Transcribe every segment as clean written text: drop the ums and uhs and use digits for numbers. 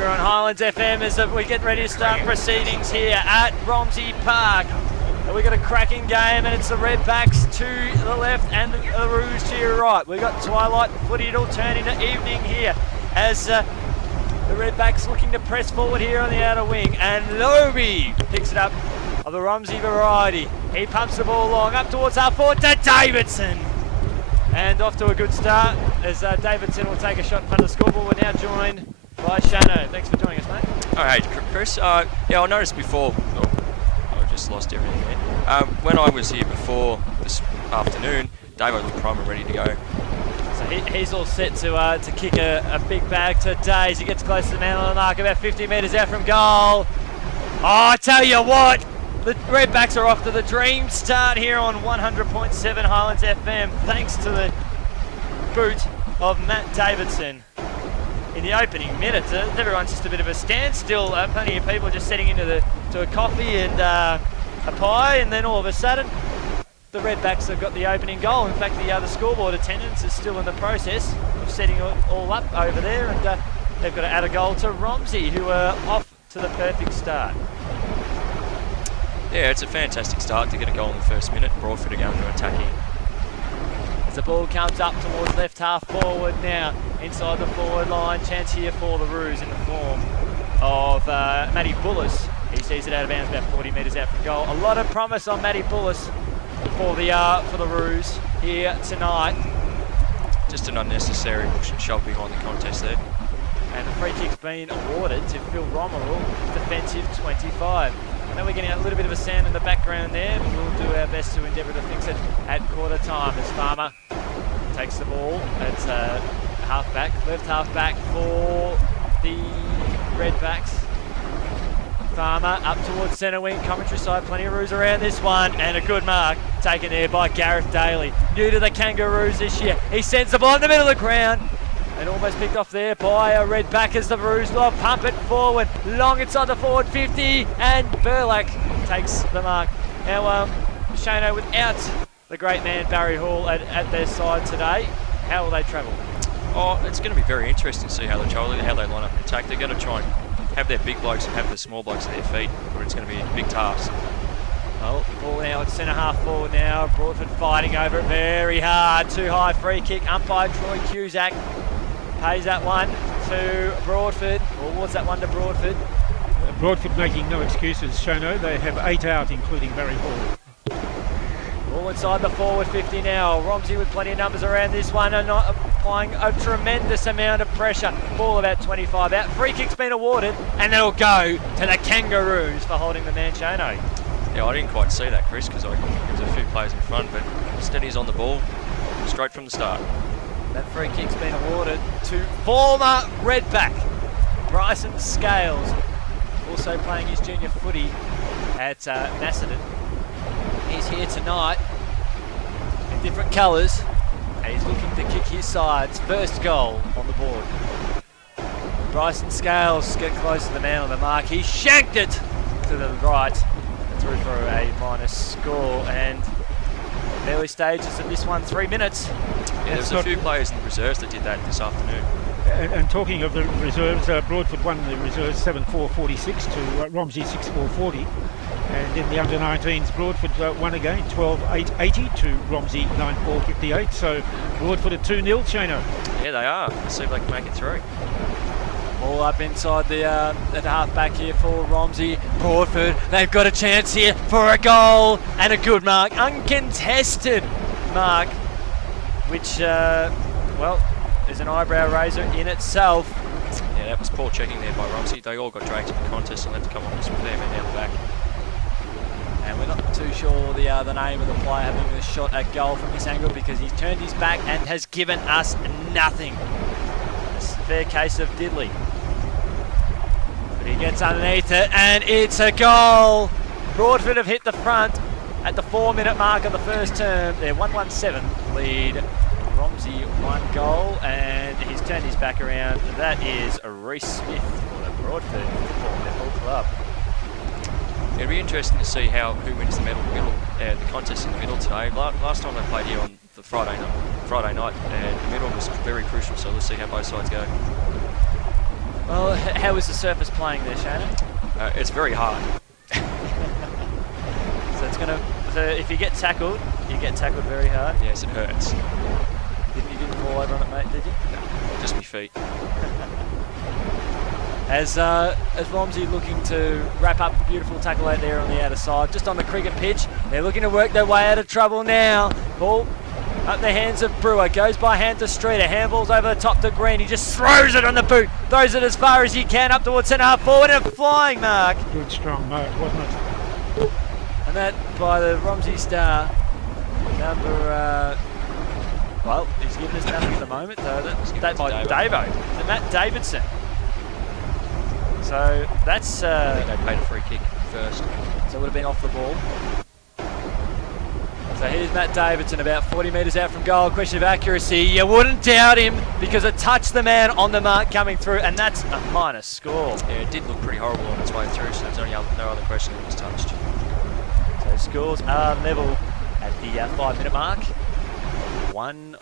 You're on Highlands FM as we get ready to start proceedings here at Romsey Park. We've got a cracking game, and it's the Redbacks to the left and the Roos to your right. We've got twilight footy. It'll turn into evening here as the Redbacks looking to press forward here on the outer wing. And Loby picks it up of the Romsey variety. He pumps the ball along up towards half forward to Davidson. And off to a good start as Davidson will take a shot in front of the scoreboard. We're now joined by Shano. Thanks for joining us, mate. Oh, hey, Chris. Yeah, I noticed before. I just lost everything there. When I was here before this afternoon, Davo looked prime and ready to go. So he's all set to kick a big bag today as he gets close to the man on the mark, about 50 metres out from goal. Oh, I tell you what, the Redbacks are off to the dream start here on 100.7 Highlands FM, thanks to the boot of Matt Davidson. In the opening minutes, everyone's just a bit of a standstill. Plenty of people just sitting into a coffee and a pie, and then all of a sudden, the Redbacks have got the opening goal. In fact, the scoreboard attendance is still in the process of setting it all up over there, and they've got to add a goal to Romsey, who are off to the perfect start. Yeah, it's a fantastic start to get a goal in the first minute. Broadford are going to attacking. As the ball comes up towards left half forward now, inside the forward line, chance here for the Roos in the form of Matty Bullis. He sees it out of bounds about 40 metres out from goal. A lot of promise on Matty Bullis for the Roos here tonight. Just an unnecessary push and shove behind the contest there. And the free kick's been awarded to Phil Romerell, defensive 25. I know we're getting a little bit of a sound in the background there, but we'll do our best to endeavour to fix it at quarter time as Farmer takes the ball. It's half-back, left half-back for the Redbacks. Farmer up towards centre wing, commentary side, plenty of Roos around this one, and a good mark taken there by Gareth Daly. New to the Kangaroos this year. He sends the ball in the middle of the ground. And almost picked off there by a Redback as the Roos will pump it forward. Long inside the forward 50, and Burlack takes the mark. Now, Shano, without the great man Barry Hall at their side today, how will they travel? Oh, it's going to be very interesting to see how they travel, how they line up and attack. They're going to try and have their big blokes and have the small blokes at their feet, or it's going to be a big task. Well, ball now at centre half forward now. Broadford fighting over it very hard. Too high free kick. Umpire Troy Cusack pays that one to Broadford, or was that one to Broadford? Broadford making no excuses, Shano. They have 8 out, including Barry Hall. All inside the forward 50 now. Romsey with plenty of numbers around this one and not applying a tremendous amount of pressure. Ball about 25 out. Free kick's been awarded, and it'll go to the Kangaroos for holding the man, Shano. Yeah, I didn't quite see that, Chris, because there was a few players in front, but Steady's on the ball straight from the start. That free kick's been awarded to former Redback Bryson Scales, also playing his junior footy at Macedon. He's here tonight in different colours, and he's looking to kick his side's first goal on the board. Bryson Scales get close to the man on the mark. He shanked it to the right, through for a minus score, and early stages of this one, 3 minutes. Yeah, there's a few players in the reserves that did that this afternoon. And talking of the reserves, Broadford won the reserves 7-4-46 to Romsey 6-4-40. And in the under-19s, Broadford won again 12-8-80 to Romsey 9-4-58. So Broadford at 2-0, Shano. Yeah, they are. Let's see if they can make it through. All up inside the at half back here for Romsey. Broadford, they've got a chance here for a goal and a good mark. Uncontested mark, which, well, is an eyebrow raiser in itself. Yeah, that was poor checking there by Romsey. They all got dragged to the contest and had to come on with their man down the back. And we're not too sure the name of the player having a shot at goal from this angle because he's turned his back and has given us nothing. It's a fair case of diddly. But he gets underneath it and it's a goal. Broadford have hit the front at the 4-minute mark of the first term. They're 1-1-7 lead. Romsey 1 goal and he's turned his back around. That is Reece Smith for the Broadford Football Netball Club. It'll be interesting to see who wins the the contest in the middle today. Last time they played here on the Friday night, the middle was very crucial. So let's see how both sides go. Well, how is the surface playing there, Shannon? It's very hard. So it's gonna. So if you get tackled very hard. Yes, it hurts. You didn't fall over on it, mate, did you? No, just my feet. As Romsey looking to wrap up a beautiful tackle out there on the outer side, just on the cricket pitch. They're looking to work their way out of trouble now. Ball up the hands of Brewer, goes by hand to Streeter, handballs over the top to Green. He just throws it on the boot, throws it as far as he can up towards centre half forward, and a flying mark. Good strong mark, wasn't it? And that by the Romsey star, number. Well, he's given us nothing at the moment, though. That by Davo, Matt Davidson. So that's. I think they paid a free kick first. So it would have been off the ball. So here's Matt Davidson, about 40 metres out from goal. Question of accuracy. You wouldn't doubt him because it touched the man on the mark coming through, and that's a minus score. Yeah, it did look pretty horrible on its way through, so there's only no other question that was touched. So scores are level at the 5-minute mark. 1-1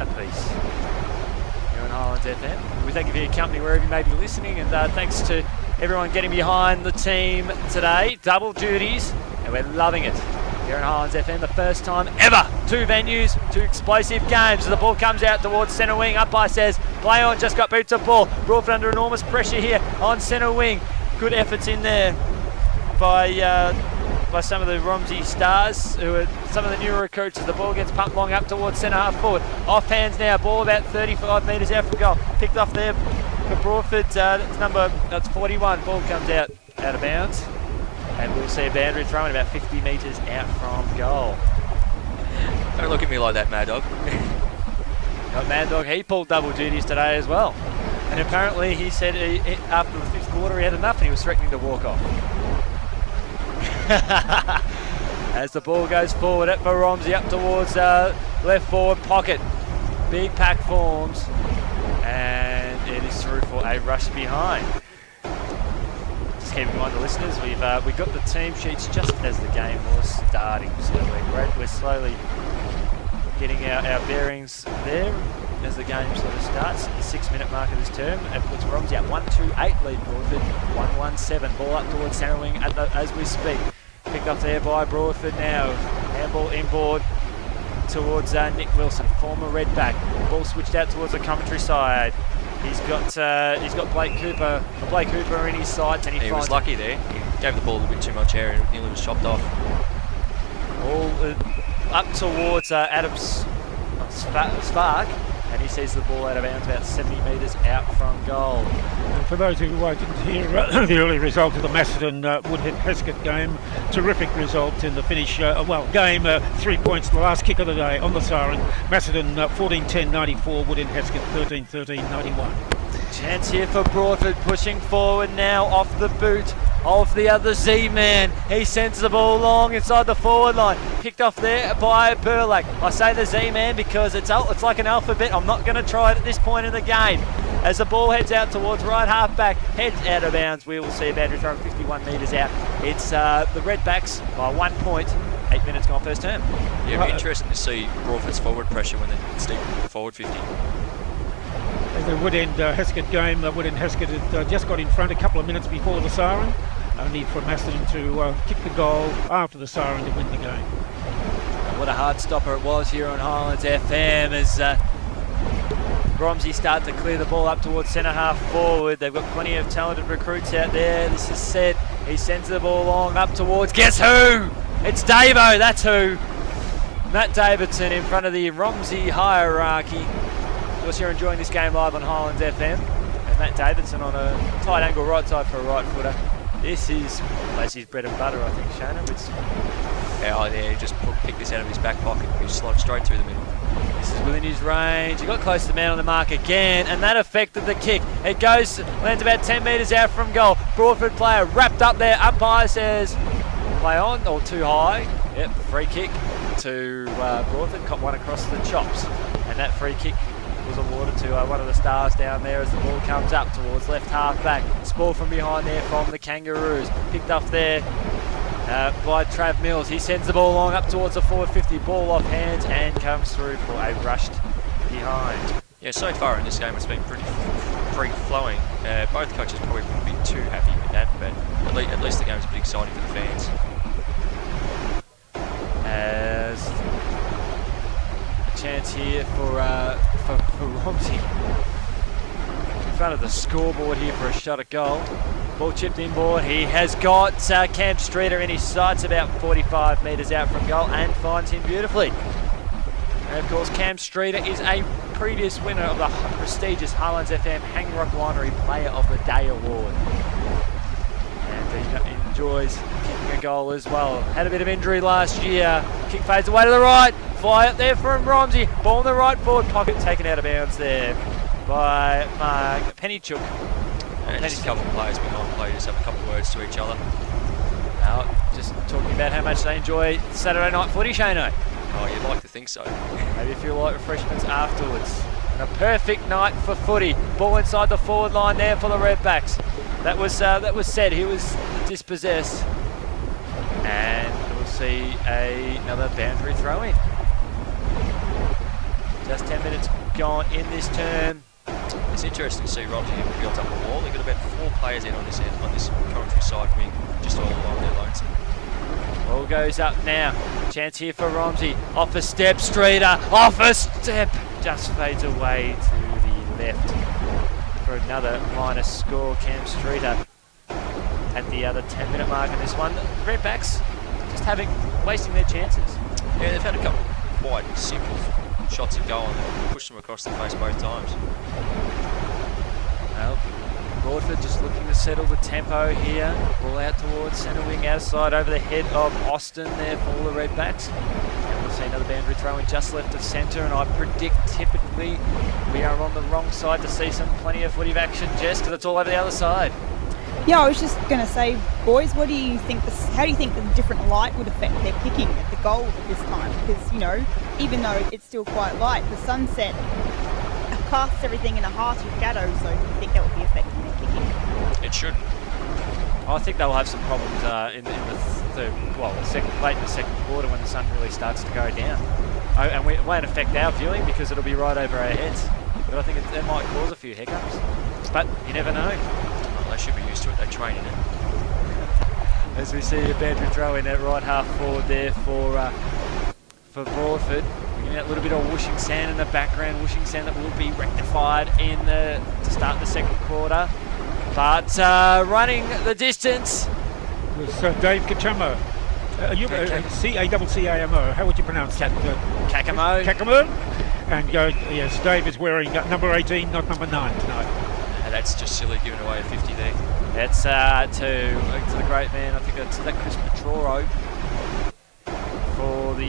apiece. Here on Highlands FM. We thank you for your company wherever you may be listening, and thanks to everyone getting behind the team today. Double duties, and we're loving it. Here in Highlands FM, the first time ever. 2 venues, 2 explosive games. As the ball comes out towards centre wing, umpire says, play on, just got boots of ball. Broadford under enormous pressure here on centre wing. Good efforts in there by some of the Romsey stars, who are some of the newer recruits. As the ball gets pumped long up towards centre half forward. Off hands now, ball about 35 metres out from goal. Picked off there for Broadford, that's 41. Ball comes out of bounds. And we'll see a boundary thrown about 50 metres out from goal. Don't look at me like that, Mad Dog. Got Mad Dog, he pulled double duties today as well. And apparently he said after the 5th quarter he had enough and he was threatening to walk off. As the ball goes forward for Romsey up towards left forward pocket. Big pack forms. And it is through for a rush behind. Keep in mind, the listeners, we got the team sheets just as the game was starting, so we're slowly getting our bearings there as the game sort of starts. The 6-minute mark of this term, it puts Romsey up 1-2-8 lead Broadford, 1-1-7. Ball up towards centre wing as we speak. Picked up there by Broadford now. Handball inboard towards Nick Wilson, former Redback. Ball switched out towards the commentary side. He's got Blake Cooper in his sights, and he was lucky there. He gave the ball a little bit too much air and it nearly was chopped off. All up towards Adams Spark, and he sees the ball out of bounds about 70 metres out from goal. And for those who didn't hear the early result of the Macedon Woodhead Heskett game, terrific result in the finish. Game 3 points, the last kick of the day on the siren. Macedon 14-10-94, Woodhead Heskett 13-13-91. Chance here for Broadford, pushing forward now off the boot of the other Z-man. He sends the ball long inside the forward line. Picked off there by Burlak. I say the Z-man because it's like an alphabet. I'm not going to try it at this point in the game. As the ball heads out towards right half back, heads out of bounds. We will see a boundary throw 51 metres out. It's the Redbacks by 1 point. 8 minutes gone first term. Yeah, it'll be interesting to see Broadford's forward pressure when it's deep forward 50. The Woodend Heskett game, Woodend Heskett had just got in front a couple of minutes before the siren. Only for Macedon to kick the goal after the siren to win the game. What a hard stopper it was here on Highlands FM as Romsey start to clear the ball up towards centre half forward. They've got plenty of talented recruits out there. This is set. He sends the ball long up towards, guess who? It's Davo, that's who. Matt Davidson in front of the Romsey hierarchy. Of course, you're enjoying this game live on Highlands FM. And Matt Davidson on a tight angle right side for a right footer. This is his bread and butter, I think, Shana. He just picked this out of his back pocket. He slid straight through the middle. This is within his range. He got close to the man on the mark again, and that affected the kick. It lands about 10 metres out from goal. Broadford player wrapped up there. Umpire says, play on or too high. Yep, free kick to Broadford. Caught one across the chops, and that free kick was awarded to one of the stars down there as the ball comes up towards left half back. Spoil from behind there from the Kangaroos. Picked up there by Trav Mills. He sends the ball long up towards the forward 50. Ball off hands and comes through for a rushed behind. Yeah, so far in this game it's been free-flowing. Both coaches probably wouldn't be too happy with that, but at least the game's a bit exciting for the fans. As a chance here for Romsey in front of the scoreboard here for a shot at goal. Ball chipped inboard. He has got Cam Streeter in his sights about 45 metres out from goal and finds him beautifully. And of course, Cam Streeter is a previous winner of the prestigious Highlands FM Hanging Rock Winery Player of the Day Award. And he enjoys kicking a goal as well. Had a bit of injury last year. Kick fades away to the right. Fly up there from Romsey. Ball in the right forward pocket, taken out of bounds there by Mark Pennychuk. Just a couple of players behind play, just have a couple of words to each other. Now, just talking about how much they enjoy Saturday night footy, Shano. Oh, you'd like to think so. Maybe a few light refreshments afterwards. And a perfect night for footy. Ball inside the forward line there for the Redbacks. That was said. He was dispossessed. And we'll see another boundary throw in. Just 10 minutes gone in this term. It's interesting to see Romsey built up a wall. They've got about 4 players out on this Coventry side wing, just all along their lonesome. Ball goes up now. Chance here for Romsey. Off a step, Streeter. Off a step. Just fades away to the left for another minus score. Cam Streeter at the other 10-minute mark in this one. The Redbacks just wasting their chances. Yeah, they've had a couple quite simple shots at goal and pushed them across the face both times. Well, Broadford just looking to settle the tempo here. Ball out towards centre wing outside over the head of Austin there for the Redbacks. And we'll see another boundary throw in just left of centre, and I predict typically we are on the wrong side to see plenty of footy action, Jess, because it's all over the other side. Yeah, I was just going to say, boys, how do you think the different light would affect their kicking at the goal at this time? Because, you know, even though it's still quite light, the sunset casts everything in a harsher shadow, so you think that would be affecting their kicking? It shouldn't. I think they'll have some problems in the late in the second quarter when the sun really starts to go down. And it won't affect our viewing because it'll be right over our heads. But I think it might cause a few hiccups. But you never know. They should be used to it, they train in it. As we see a boundary throw in at right half forward there for Broadford. We're getting that little bit of whooshing sand in the background, whooshing sand that will be rectified to start the second quarter. But running the distance was Dave Kachamo. C-A-C-C-A-M-O. How would you pronounce that? Kakamo. Kakamo. And yes, Dave is wearing number 18, not number 9 tonight. That's just silly, giving away a 50 there. That's to the great man. I think that's Chris Petroro. For the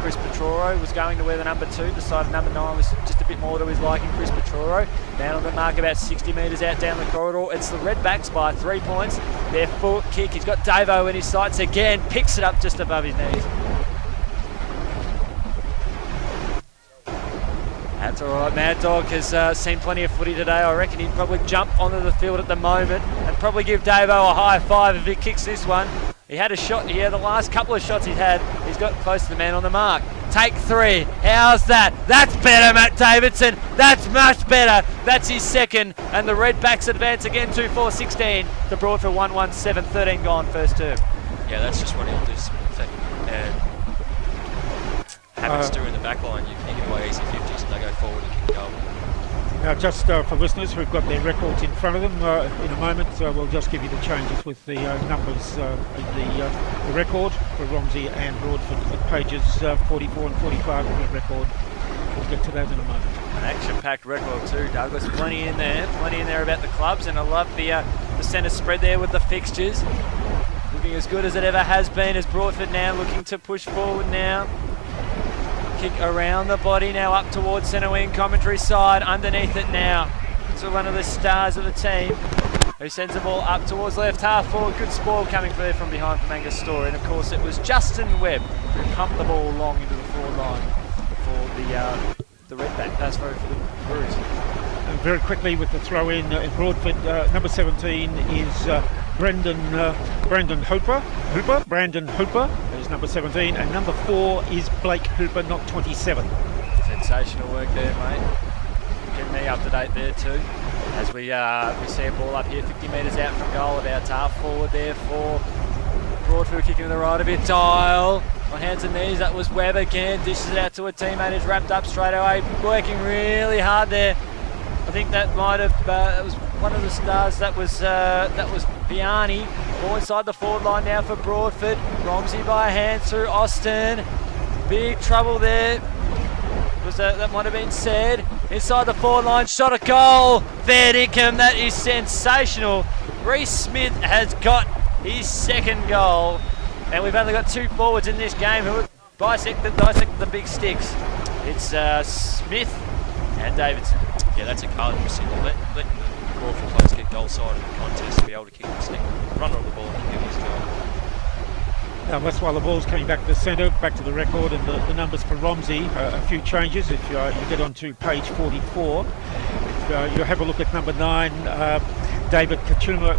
Chris Petroro was going to wear the number 2. Decided number 9 was just a bit more to his liking. Chris Petroro down on the mark about 60 metres out down the corridor. It's the Redbacks by 3 points. Their foot kick. He's got Davo in his sights again. Picks it up just above his knees. That's all right. Mad Dog has seen plenty of footy today. I reckon he'd probably jump onto the field at the moment and probably give Davo a high five if he kicks this one. He had a shot here. The last couple of shots he's had, he's got close to the man on the mark. Take 3. How's that? That's better, Matt Davidson. That's much better. That's his second. And the Redbacks advance again 2-4-16 to Broadford 1-1-7. 13 gone first term. Yeah, that's just what he'll do. Habits do in the back line. You give away easy 50s and they go forward and kick a goal. Now, just for listeners who've got their records in front of them, in a moment we'll just give you the changes with the numbers of the record for Romsey and Broadford at pages 44 and 45 of the record. We'll get to that in a moment. An action-packed record too, Douglas. Plenty in there about the clubs, and I love the centre spread there with the fixtures. Looking as good as it ever has been, as Broadford now looking to push forward now. Kick around the body now up towards centre wing, commentary side, underneath it now. So one of the stars of the team who sends the ball up towards left half forward. Good spoil coming through from behind from Angus Story. And of course it was Justin Webb who pumped the ball long into the forward line for the Redback. That's for the Brews. And very quickly with the throw in Broadford, number 17 is Brandon Hooper. Brandon Hooper is number 17, and number 4 is Blake Hooper, not 27. Sensational work there, mate. Getting me up to date there too. As we see a ball up here, 50 metres out from goal, about half forward there for Broadford, kicking to the right a bit. Dial on hands and knees. That was Webb again. Dishes it out to a teammate who's wrapped up straight away. Working really hard there. I think that might have that was one of the stars. That was Vianney. Ball inside the forward line now for Broadford. Romsey by a hand through Austin. Big trouble there. That might have been said. Inside the forward line, shot a goal. Fair dinkum. That is sensational. Reece Smith has got his second goal, and we've only got 2 forwards in this game who have dissected the big sticks. It's Smith and Davidson. Yeah, that's a card for Sydney. Let the Broadford players get goal side in the contest to be able to kick the stick. Run on the ball and kick it easy goal. Now that's while the ball's coming back to the centre, back to the record and the numbers for Romsey. A few changes if you get onto page 44. If you have a look at number 9, David Kachuma,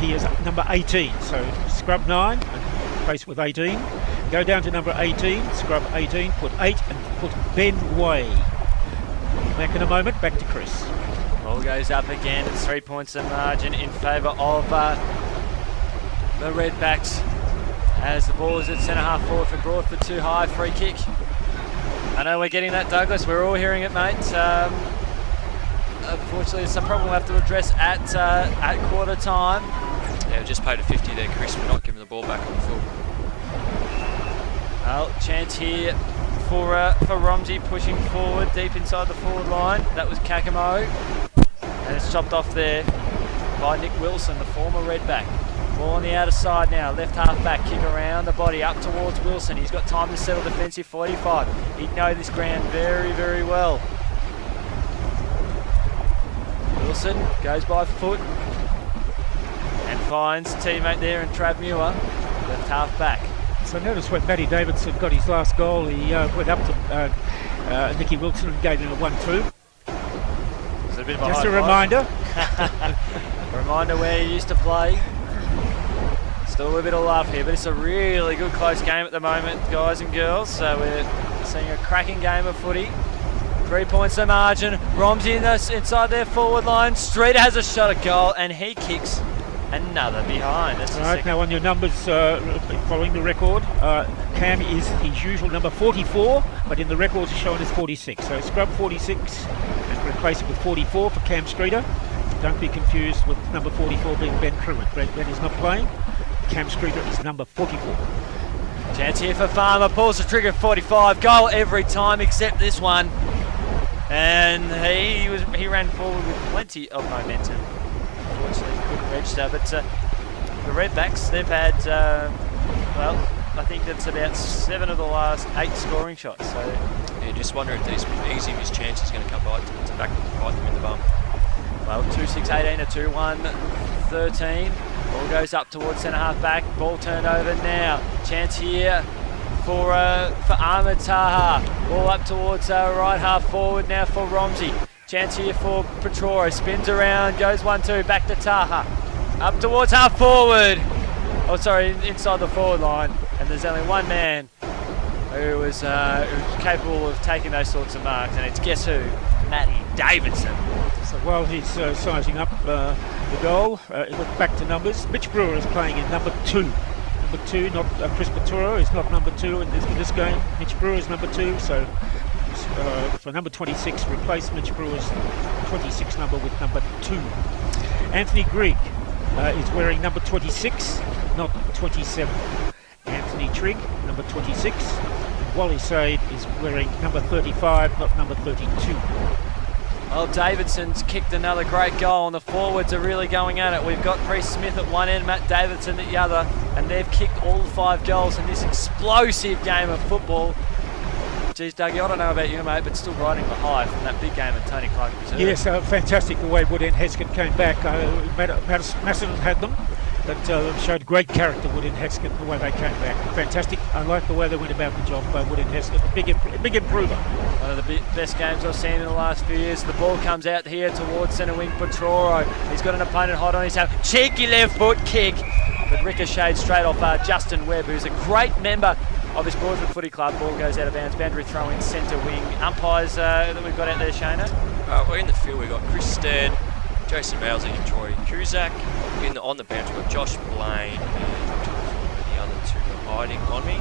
he is number 18. So scrub 9 and replace with 18. Go down to number 18, scrub 18, put 8 and put Ben Way. Back in a moment, back to Chris. Ball goes up again. It's 3 points of margin in favour of the Redbacks. As the ball is at centre half forward for Broadford, too high, free kick. I know we're getting that, Douglas. We're all hearing it, mate. Unfortunately, it's some problem we'll have to address at quarter time. Yeah, just paid a 50 there, Chris. We're not giving the ball back on the full. Well, chance here for Romsey pushing forward deep inside the forward line. That was Kakamo, and it's chopped off there by Nick Wilson, the former Redback. Ball on the outer side now, left half back, kick around the body up towards Wilson. He's got time to settle defensive 45. He'd know this ground very, very well. Wilson goes by foot and finds teammate there in Trav Muir, left half back. So notice when Matty Davidson got his last goal, he went up to Nicky Wilson and gave him a 1-2. Just a reminder. A reminder where he used to play. Still a little bit of love here, but it's a really good close game at the moment, guys and girls. So we're seeing a cracking game of footy. 3 points the margin. Romsey inside their forward line. Streeter has a shot at goal, and he kicks another behind. That's right, now on your numbers, following the record, Cam is his usual number 44, but in the records it's shown as 46. So scrub 46 and replace it with 44 for Cam Streeter. Don't be confused with number 44 being Ben Pruitt. Ben is not playing. Cam Streeter is number 44. Chance here for Farmer, pulls the trigger 45, goal every time except this one. And he ran forward with plenty of momentum. Unfortunately couldn't register, but the Redbacks, they've had, well, I think that's about 7 of the last 8 scoring shots. So yeah, just wonder if these easy of his chances going to come back them in the bum. Well, 2-6-18 to 2-1-13. Ball goes up towards centre half back. Ball turned over now. Chance here for Ahmed Taha. Ball up towards right half forward now for Romsey. Chance here for Petroro. Spins around, goes 1-2, back to Taha. Up towards half forward. Oh, sorry, inside the forward line. And there's only one man who was capable of taking those sorts of marks, and it's guess who? Matty Davidson. So while he's sizing up the goal, look back to numbers. Mitch Brewer is playing in number 2. Number 2, not Chris Peturo is not number 2 in this game. Mitch Brewer is number 2, so for number 26, replace Mitch Brewer's 26 number with number 2. Anthony Grigg is wearing number 26, not 27. Anthony Trigg, number 26. And Wally Said is wearing number 35, not number 32. Well, Davidson's kicked another great goal, and the forwards are really going at it. We've got Reece Smith at one end, Matt Davidson at the other, and they've kicked all 5 goals in this explosive game of football. Geez, Dougie, I don't know about you, mate, but still riding the high from that big game at Tony Clark Reserve. Yes, fantastic the way Wood and Heskett came back. Macedon had them, but showed great character, Wood and Heskett, the way they came back. Fantastic. I like the way they went about the job by Wood and Heskett. A big improver. One of the best games I've seen in the last few years. The ball comes out here towards centre wing Petroro. He's got an opponent hot on his hand. Cheeky left foot kick, but ricocheted straight off Justin Webb, who's a great member of his Broadford Footy Club. Ball goes out of bounds. Boundary throw in centre wing. Umpires that we've got out there, Shana? We're in the field. We've got Chris Stead, Jason Mousey and Troy Cusack. On the bench, we've got Josh Blaine and the other two are hiding on me.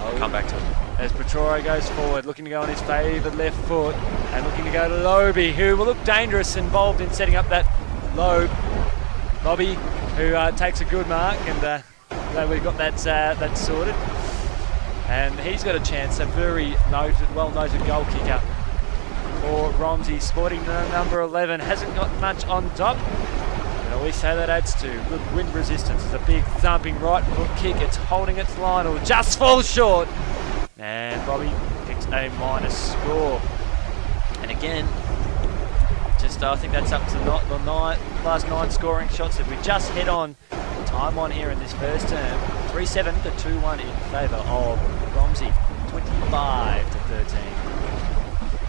I'll come back to it. As Petro goes forward, looking to go on his favoured left foot and looking to go to Lobby, who will look dangerous, involved in setting up that lobe. Lobby, who takes a good mark, and glad we've got that sorted. And he's got a chance, a very well-noted goal kicker for Romsey, sporting the number 11. Hasn't got much on top, but we say that adds to good wind resistance. It's a big thumping right foot kick. It's holding its line, or just falls short. And Robbie picks a minus score. And again, just I think that's up to the last 9 scoring shots. If we just head on, time on here in this first term, 3-7 to 2-1 in favour of Romsey, 25 to 13.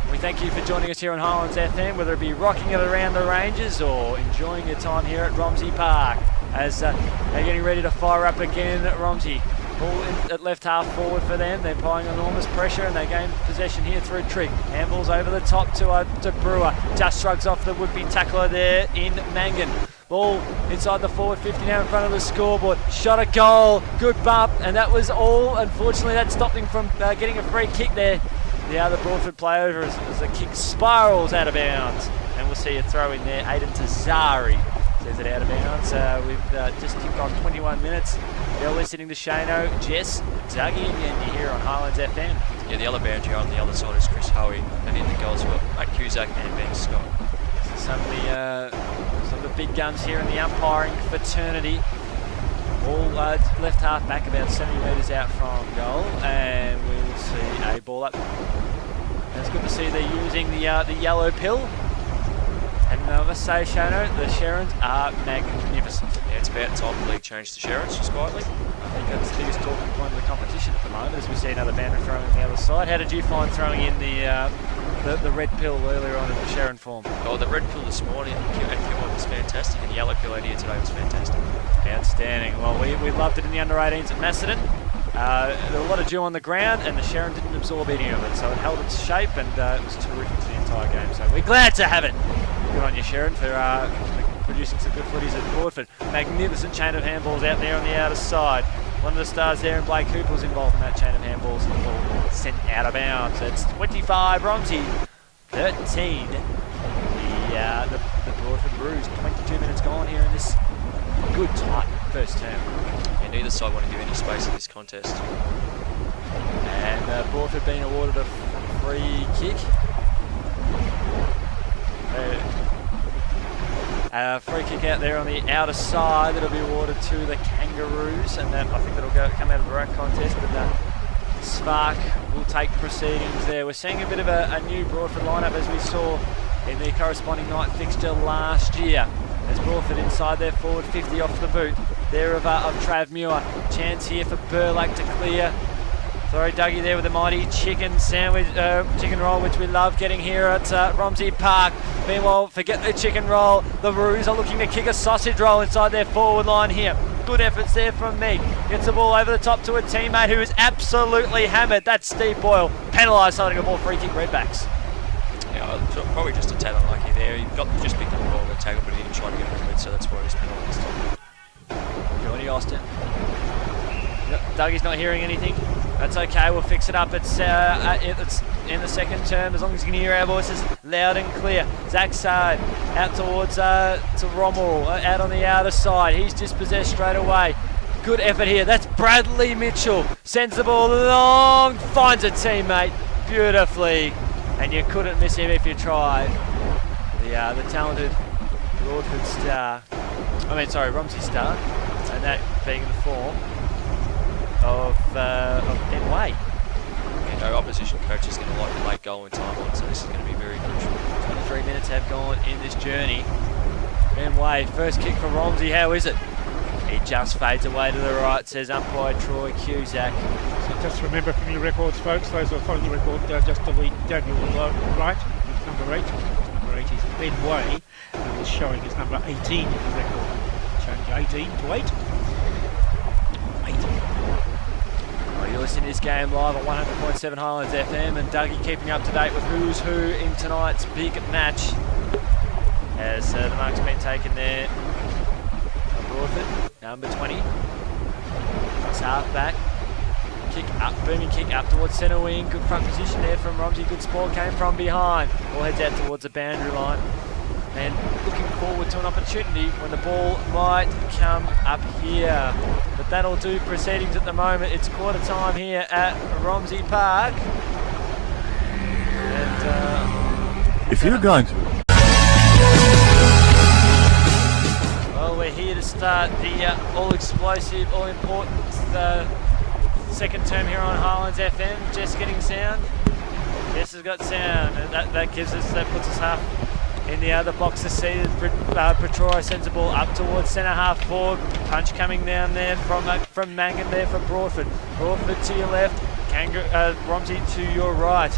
We thank you for joining us here on Highlands FM, whether it be rocking it around the ranges or enjoying your time here at Romsey Park, as they're getting ready to fire up again at Romsey. Ball at left half forward for them. They're applying enormous pressure and they gain possession here through Trick. Handballs over the top to Brewer. Just shrugs off the would-be tackler there in Mangan. Ball inside the forward 50 now in front of the scoreboard. Shot a goal. Good bump. And that was all. Unfortunately, that stopped him from getting a free kick there. The other Broadford play over as the kick spirals out of bounds. And we'll see a throw in there. Aiden Tazari says it out of bounds. We've just tipped on 21 minutes. You're listening to Shano, Jess, Dougie, and you're here on Highlands FM. Yeah, the other boundary on the other side is Chris Hoey, and in the goals we've got Matt Cusack and Ben Scott. So some of the big guns here in the umpiring fraternity. All left half back about 70 metres out from goal, and we will see a ball up. And it's good to see they're using the yellow pill. And I must say, Shano, the Sharons are magnificent. Yeah, it's about time the league changed to Sharons, just quietly. I think that's the biggest talking point of the competition at the moment, as we see another boundary throwing on the other side. How did you find throwing in the red pill earlier on in the Sharon form? Oh, the red pill this morning at Kilmore was fantastic, and the yellow pill out here today was fantastic. Outstanding. Well, we loved it in the under-18s at Macedon. There were a lot of dew on the ground, and the Sharon didn't absorb any of it, so it held its shape, and it was terrific for the entire game. So we're glad to have it. Good on you, Sharon, for producing some good footies at Broadford. Magnificent chain of handballs out there on the outer side. One of the stars there, and Blake Cooper was involved in that chain of handballs, and the ball sent out of bounds. It's 25 Romsey, 13 the Broadford Roos. 22 minutes gone here in this good tight first term. And neither side want to give any space in this contest. And Broadford being awarded a free kick. Free kick out there on the outer side that'll be awarded to the Kangaroos, and I think that'll come out of the ruck contest. But Spark will take proceedings there. We're seeing a bit of a new Broadford lineup as we saw in the corresponding night fixture last year. As Broadford inside their forward 50 off the boot there of Trav Muir. Chance here for Burlake to clear. Sorry, Dougie there with the mighty chicken sandwich, chicken roll, which we love getting here at Romsey Park. Meanwhile, forget the chicken roll. The Roos are looking to kick a sausage roll inside their forward line here. Good efforts there from Meek. Gets the ball over the top to a teammate who is absolutely hammered. That's Steve Boyle. Penalised, holding a ball, free kick, Redbacks. Yeah, probably just a tad unlucky there. He just picked up the ball and tackle, but he didn't try to get rid of it, so that's why he's penalised. Johnny Austin. Dougie's not hearing anything. That's okay, we'll fix it up. It's in the second term, as long as you can hear our voices loud and clear. Zach Sard out towards to Rommel, out on the outer side. He's dispossessed straight away. Good effort here. That's Bradley Mitchell. Sends the ball long, finds a teammate beautifully. And you couldn't miss him if you tried. The talented Broadford star. Romsey star. And that being the form of Ben Way. No opposition coach is going to like the late goal in time on, so this is going to be very crucial. 23 minutes have gone in this journey. Ben Way, first kick for Romsey, how is it? He just fades away to the right, says umpire Troy Cusack. So just remember from your records, folks, those who are following the record, just to lead Daniel right, number 8. Number 8 is Ben Way, who is showing as number 18 in the record. Change 18 to 8. 8. Well, you're listening to this game live on 100.7 Highlands FM, and Dougie keeping up to date with who's who in tonight's big match. As the mark's been taken there from Broadford, number 20. It's half back. Kick up, booming kick up towards centre wing. Good front position there from Romsey. Good support came from behind. Ball heads out towards the boundary line. And looking forward to an opportunity when the ball might come up here. But that'll do proceedings at the moment. It's quarter time here at Romsey Park. And if you're going to. Well, we're here to start the all-explosive, all-important second term here on Highlands FM. Jess getting sound. Jess has got sound. And that puts us half in the other box to see. Petrora sends the ball up towards centre half forward. Punch coming down there from Mangan there for Broadford. Broadford to your left. Romsey to your right.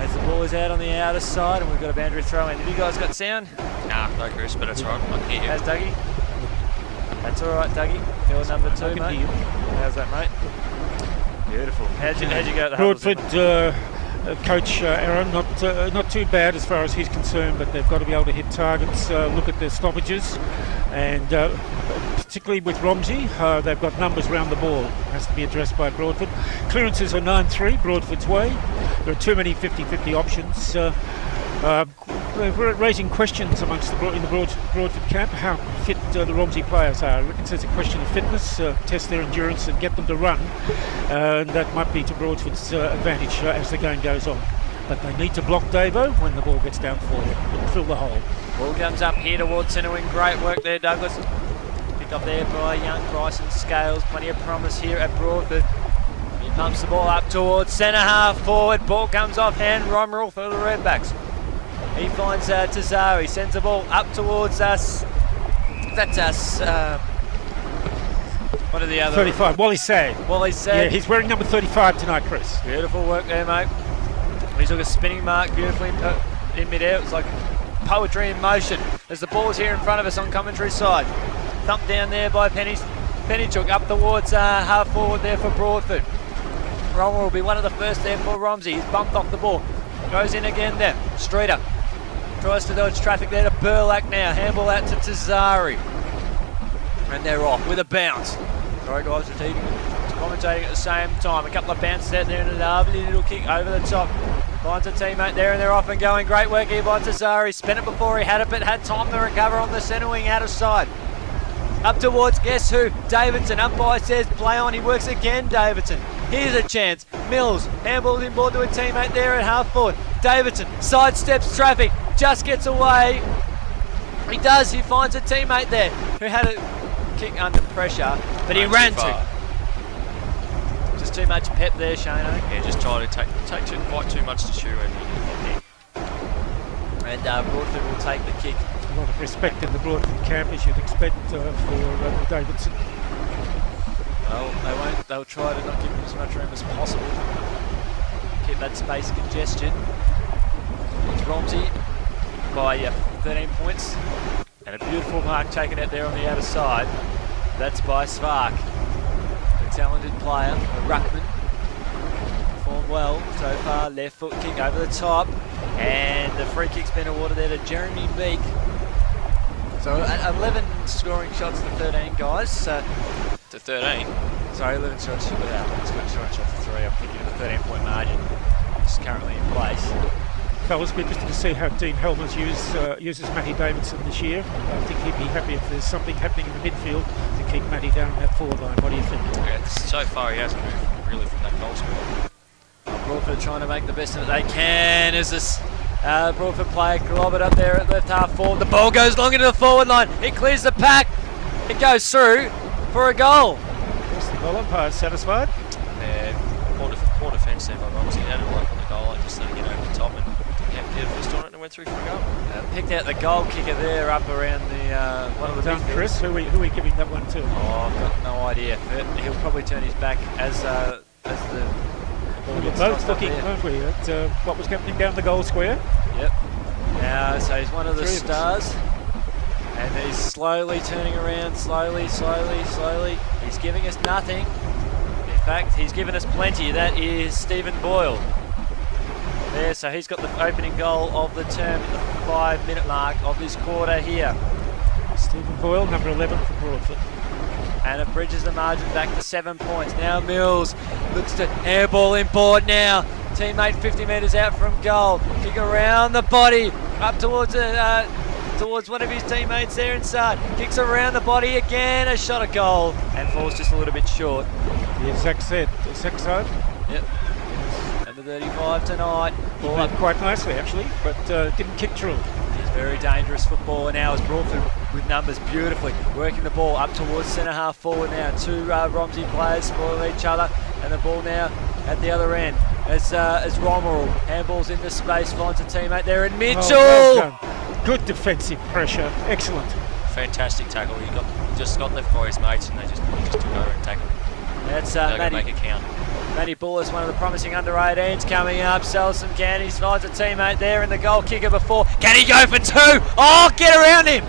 As the ball is out on the outer side, and we've got a boundary throw in. Have you guys got sound? Nah, no, Chris, but that's right. I can hear you. How's Dougie? That's all right, Dougie. You're number 2, mate. How's that, mate? Beautiful. How'd you go at the Broadford, Coach Aaron, not too bad as far as he's concerned, but they've got to be able to hit targets, look at their stoppages, and particularly with Romsey, they've got numbers around the ball. Has to be addressed by Broadford. Clearances are 9-3 Broadford's way. There are too many 50-50 options. We're raising questions amongst in the Broadford camp how fit the Romsey players are. I reckon it's a question of fitness, test their endurance and get them to run. And that might be to Broadford's advantage as the game goes on. But they need to block Davo when the ball gets down forward and fill the hole. Ball comes up here towards centre wing. Great work there, Douglas. Picked up there by young Bryson Scales. Plenty of promise here at Broadford. He pumps the ball up towards centre half forward. Ball comes off hand. Romerall for the Redbacks. He finds Tazari, sends the ball up towards us. That's us. What are the other? 35, Wally Sad. Wally Sad. Yeah, he's wearing number 35 tonight, Chris. Beautiful work there, mate. He took a spinning mark beautifully in mid-air. It was like poetry in motion. As the ball's here in front of us on commentary side. Thumped down there by Pennychook up towards half forward there for Broadford. Romer will be one of the first there for Romsey. He's bumped off the ball. Goes in again there. Streeter tries to dodge traffic there to Burlack now. Handball out to Tazari. And they're off with a bounce. Sorry guys, commentating at the same time. A couple of bounces out there and a lovely little kick over the top. Finds a teammate there and they're off and going. Great work here by Tazari. Spent it before he had it, but had time to recover on the centre wing out of sight. Up towards guess who? Davidson. Umpire says play on. He works again, Davidson. Here's a chance. Mills handballs inboard to a teammate there at half forward. Davidson sidesteps traffic, just gets away. He does. He finds a teammate there who had a kick under pressure, but he ran too. Just too much pep there, Shano. Yeah, just trying to take quite too much to chew. And Broadford will take the kick. A lot of respect in the Broadford camp, as you'd expect for Davidson. Well, they'll try to not give him as much room as possible. Keep that space congested. It's Romsey by 13 points. And a beautiful mark taken out there on the outer side. That's by Svark. A talented player, a ruckman. Performed well so far. Left foot kick over the top. And the free kick's been awarded there to Jeremy Meek. So 11 scoring shots to 13 guys. To 13? Sorry, 11 shots to 3. I'm thinking of a 13-point margin. It's currently in place. Fellas, be interested to see how Dean Helmers uses Matty Davidson this year. I think he'd be happy if there's something happening in the midfield to keep Matty down on that forward line. What do you think? Yeah, so far he hasn't moved really from that goal score. Broadford trying to make the best of it they can as this Broadford player glob it up there at left half forward. The ball goes long into the forward line. It clears the pack. It goes through for a goal. Yes, the goal umpire satisfied. Yeah, poor defence there by Romsey. He had it right on the goal line, just let it get over the top and didn't get a fist on it and went through for a goal. Picked out the goal kicker there up around the one of the big Chris, who are we giving that one to? Oh, I've got no idea. He'll probably turn his back as the we were both looking, weren't we, at what was happening down the goal square? Yep. Now, so he's one of the stars. And he's slowly turning around, slowly. He's giving us nothing. If fact, he's given us plenty. That is Stephen Boyle. There, so he's got the opening goal of the term at the 5-minute mark of this quarter here. Stephen Boyle, number 11 for Broadford. And it bridges the margin back to 7 points. Now Mills looks to airball in board now. Teammate 50 metres out from goal. Kick around the body, up towards one of his teammates there inside. Kicks around the body again, a shot at goal, and falls just a little bit short. Yeah, Zach said, Zach side. Yep. Number 35 tonight. Ball up quite nicely actually, but didn't kick through. It's very dangerous football now as Broadford with numbers beautifully working the ball up towards centre half forward now. Two Romsey players spoil each other, and the ball now at the other end as Romero handballs into space, finds a teammate there in Mitchell. Oh, well done. Good defensive pressure, excellent. Fantastic tackle. He just got left by his mates, and he just took over and tackled him. That's They're Matty. going to make it count. Matty Bullis, one of the promising under-18s coming up, sells some candies, finds a teammate there in the goal kicker before. Can he go for two? Oh, get around him!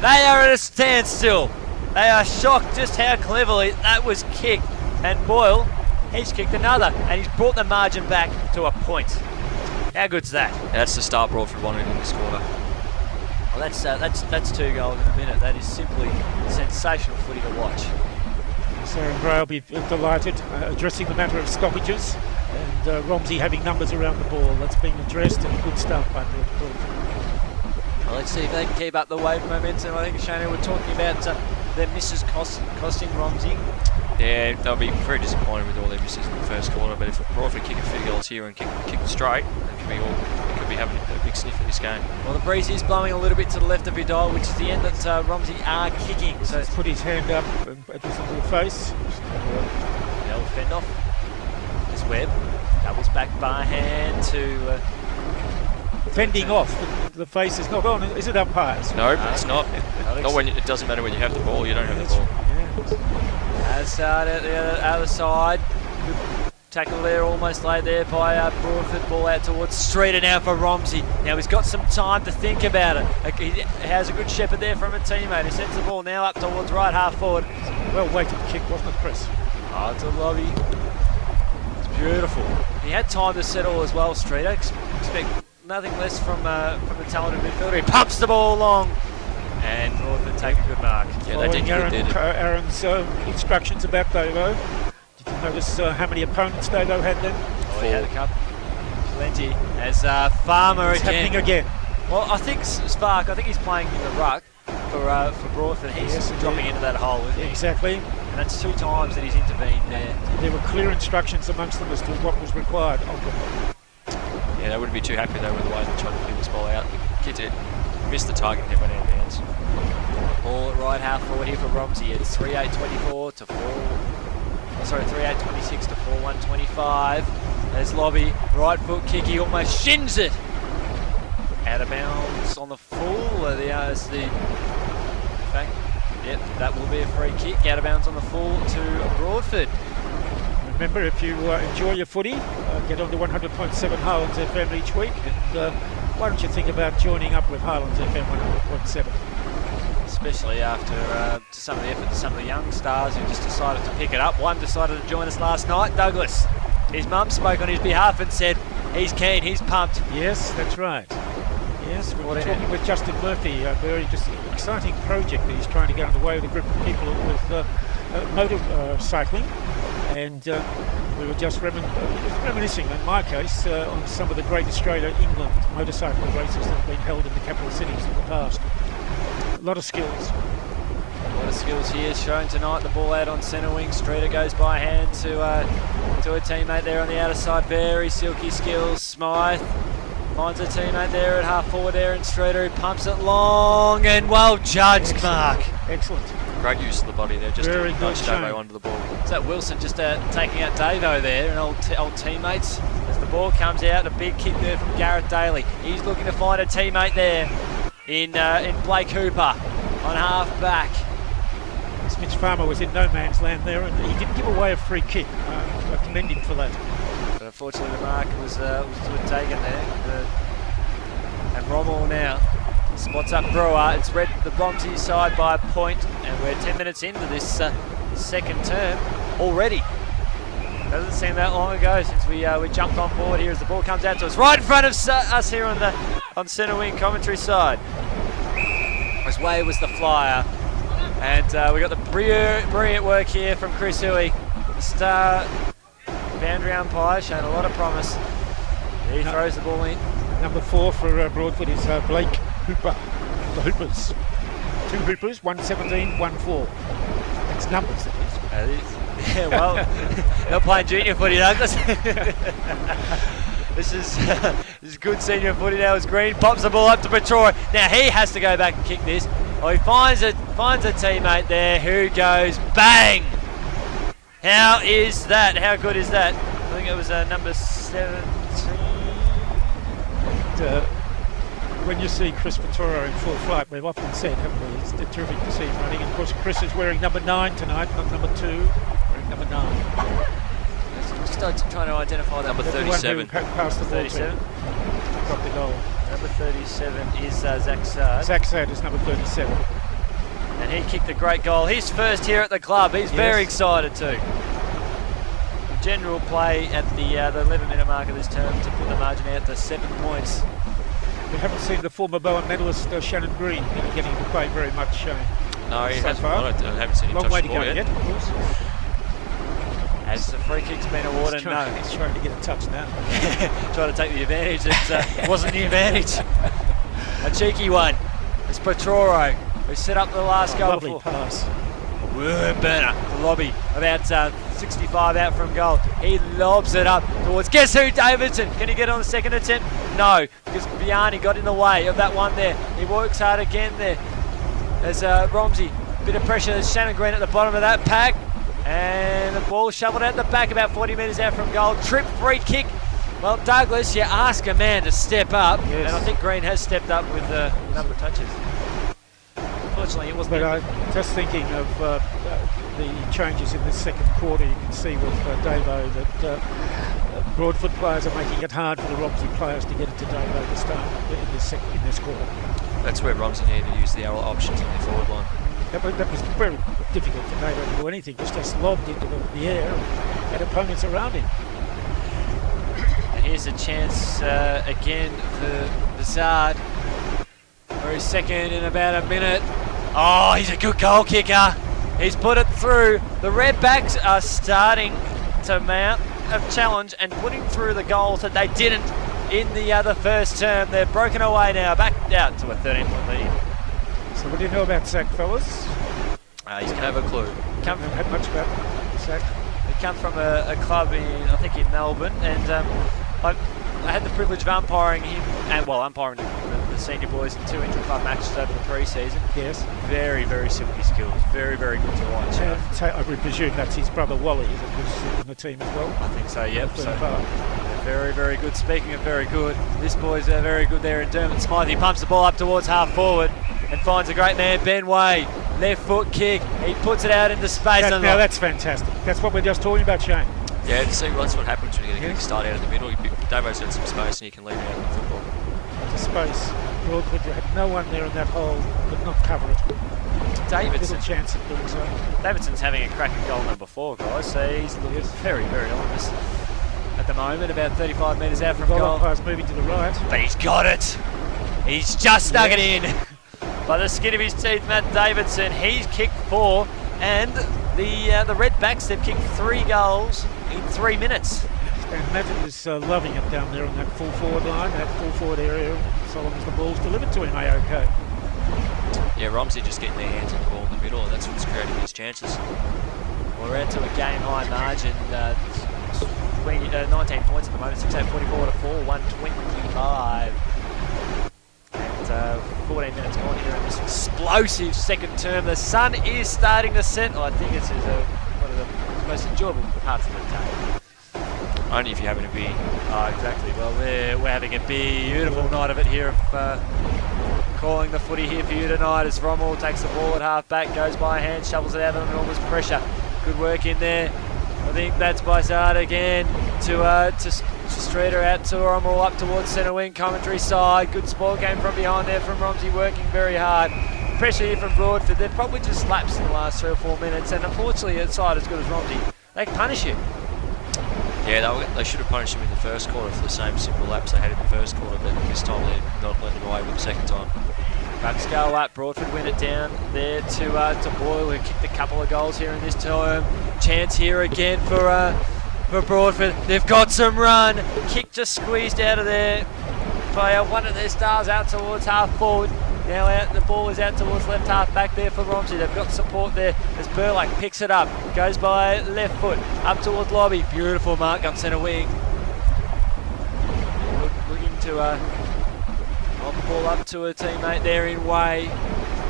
They are at a standstill. They are shocked just how cleverly that was kicked. And Boyle, he's kicked another, and he's brought the margin back to a point. How good's that? That's the start Broadford wanted in this quarter. Well, that's 2 goals in a minute. That is simply sensational footy to watch. Sarah Gray will be delighted, addressing the matter of stoppages, and Romsey having numbers around the ball. That's being addressed, and a good start by Broadford. Well, let's see if they can keep up the wave momentum. I think Shane, we're talking about their misses costing Romsey. Yeah, they'll be very disappointed with all their misses in the first quarter, but if Broadford kick a few goals here and kick straight, they could be having a big sniff of this game. Well, the breeze is blowing a little bit to the left of your dial, which is the end that Romsey are kicking. So He's put his hand up and it was into the face. they'll fend off. This Webb doubles back by hand to... Fending off, the face is not on, is it umpires? No, it's not. Not when it doesn't matter when you have the ball. You don't have the ball. Yeah. Hazard at the other side. Good tackle there, almost laid there by Broadford. Ball out towards Streeter now for Romsey. Now he's got some time to think about it. He has a good shepherd there from a teammate. He sends the ball now up towards right half forward. Well weighted kick, wasn't it, Chris? Oh, it's a lobby. It's beautiful. He had time to settle as well, Streeter. Expect nothing less from the talented midfielder. He pumps the ball along, and Broadford take a good mark. Yeah, they did good, did it? Aaron's instructions about Davo. Did you notice how many opponents Davo had then? Oh, he had a couple. Plenty. As Farmer It's again. happening again. Well, I think Spark, he's playing in the ruck for Broadford. He's Yes, dropping into that hole, isn't he? Exactly. And that's 2 times that he's intervened there. There were clear instructions amongst them as to what was required of them. Yeah, they wouldn't be too happy though with the way they tried to clear this ball out. The kid did miss the target and it went out of bounds. Ball at right half forward here for Romsey. It's 3-8-24 to 3-8-26 to 4-1-25. There's Lobby, right foot kick, he almost shins it. Out of bounds on the full. Yep, that will be a free kick. Out of bounds on the full to Broadford. Remember, if you enjoy your footy, get on to 100.7 Highlands FM each week, and why don't you think about joining up with Highlands FM 100.7? Especially after some of the effort of some of the young stars who just decided to pick it up. One decided to join us last night, Douglas. His mum spoke on his behalf and said he's keen, he's pumped. Yes, that's right. Yes, we were What a- talking with Justin Murphy, a very exciting project that he's trying to get underway with a group of people with motor cycling. And we were just reminiscing, in my case, on some of the great Australia-England motorcycle races that have been held in the capital cities in the past. A lot of skills. A lot of skills here shown tonight. The ball out on centre wing. Streeter goes by hand to a teammate there on the outer side. Very silky skills. Smythe finds a teammate there at half forward there in Streeter, who pumps it long and well judged. Excellent. Mark. Excellent. Great use of the body there, just Very to good nudge Davo shame. onto the ball. Is that Wilson just taking out Davo there, and old teammates? As the ball comes out, a big kick there from Gareth Daly. He's looking to find a teammate there in Blake Hooper on half back. Mitch Farmer was in no man's land there, and he didn't give away a free kick. I commend him for that. But unfortunately, the mark was taken there. And Rommel now spots up Brewer. It's red the Romsey side by a point, and we're 10 minutes into this second term already. Doesn't seem that long ago since we jumped on board here as the ball comes out to us right in front of us here on centre wing commentary side. As Way was the flyer, and we got the brilliant work here from Chris Huey, the star boundary umpire, showing a lot of promise. He throws the ball in. Number 4 for Broadford is Blake Hooper. The Hoopers. 2 Hoopers, 117, 1-4. That's numbers, that is. Yeah, well, they're playing junior footy, Douglas. This is good senior footy now as Green pops the ball up to Petrora. Now he has to go back and kick this. Oh, he finds a teammate there who goes bang. How is that? How good is that? I think it was number 17. When you see Chris Petrora in full flight, we've often said, haven't we, it's terrific to see him running. And of course, Chris is wearing number 9 tonight, not number 2, wearing number 9. Just trying to identify that. Number 37. Past the 37. Got the goal. Number 37 is Zach Sard. Zach Sard is number 37. And he kicked a great goal. He's first here at the club. He's very excited too. General play at the 11-minute mark of this term to put the margin out to 7 points. We haven't seen the former Bowen medalist Shannon Green getting to play very much. No, he so hasn't. far. I haven't seen him Long touch way the to ball go yet, of course. As the free kick's been awarded, He's trying to get a touch now. Trying to take the advantage that wasn't the advantage. A cheeky one. It's Petroro who set up the last goal Lovely before. pass. Word burner, the lobby, about 65 out from goal. He lobs it up towards, guess who, Davidson? Can he get on the second attempt? No, because Biani got in the way of that one there. He works hard again there. There's Romsey, bit of pressure. There's Shannon Green at the bottom of that pack. And the ball shoveled out the back about 40 metres out from goal. Trip free kick. Well, Douglas, you ask a man to step up. Yes. And I think Green has stepped up with a number of touches. Unfortunately, it wasn't. But just thinking of the changes in this second quarter, you can see with Davo that Broadford players are making it hard for the Romsey players to get it to Davo this time in this quarter. That's where Romsey needed to use the arrow options in their forward line. That was very difficult for Davo to do anything. It was just lobbed into the air and had opponents around him. And here's a chance again for Bizard for his second in about a minute. Oh, he's a good goal kicker. He's put it through. The Redbacks are starting to mount a challenge and putting through the goals that they didn't in the first term. They're broken away now, back out to a 13-point lead. So what do you know about Zach, fellas? He's going to have a clue. Haven't had much about Zach. He comes from a club in Melbourne, and I had the privilege of umpiring him, and umpiring the senior boys in 2 intra-club matches over the pre-season. Yes. Very, very silky skills. Very, very good to watch. I would presume that's his brother Wally that was in the team as well. I think so, yep. So, very, very good. Speaking of very good, this boy's very good there in Dermot Smythe. He pumps the ball up towards half forward and finds a great man, Ben Way. Left foot kick. He puts it out into space. Now that's fantastic. That's what we're just talking about, Shane. Yeah, see, that's what happens when you get a quick start out of the middle. Davo's got some space and you can leave it out in the football. The space. Broadford had no one there in that hole, could not cover it. Davidson. Little chance of doing so. Davidson's having a crack at goal number 4, guys. So he's looking very, very honest at the moment. About 35 metres out from goal. Pass moving to the right. But he's got it. He's just stuck it in. By the skin of his teeth, Matt Davidson. He's kicked 4, and the Redbacks, they've kicked 3 goals in 3 minutes. And Matt is loving it down there on that full forward line, that full forward area, so long as the ball's delivered to him, okay. Yeah, Romsey just getting their hands on the ball in the middle, and that's what's creating these chances. We're out to a game-high margin. 19 points at the moment, 6-8-44 to 4-1-25. And 14 minutes gone here in this explosive second term. The sun is starting to set. I think this is one of the most enjoyable parts of the day. Only if you're having a beer. Oh, exactly. Well, we're having a beautiful night of it here. Calling the footy here for you tonight as Rommel takes the ball at half back, goes by hand, shovels it out of enormous pressure. Good work in there. I think that's by Zard again to Streeter out to Rommel up towards centre wing commentary side. Good sport game from behind there from Romsey, working very hard. Pressure here from Broadford. They've probably just lapsed in the last 3 or 4 minutes, and unfortunately a side as good as Romsey, they can punish you. Yeah, they should have punished him in the first quarter for the same simple laps they had in the first quarter, but this time they're not letting him away with the second time. Rucks go up. Broadford win it down there to Boyle, who kicked a couple of goals here in this term. Chance here again for Broadford. They've got some run. Kick just squeezed out of there by one of their stars out towards half forward. Now out, the ball is out towards left half back there for Romsey. They've got support there as Burlack picks it up. Goes by left foot up towards Lobby. Beautiful mark up centre wing. Looking to lob the ball up to a teammate there in Way.